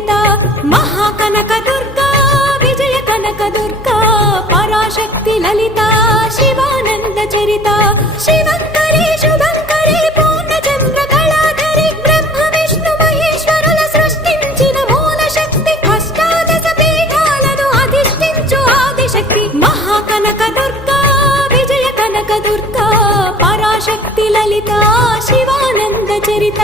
చరిత మహాకనక దుర్గా విజయ కనక దుర్గా పరాశక్తి లలిత శివానంద చరిత శివంకరి శుభంకరి పూర్ణచంద్ర కళాధరి బ్రహ్మ విష్ణు మహేశ్వరుల సృష్టించిన మూల శక్తి అష్టాదశ పీఠాలను అధిష్ఠించు ఆదిశక్తి మహాకనక దుర్గా విజయ కనక దుర్గా పరాశక్తి లలిత శివానంద చరిత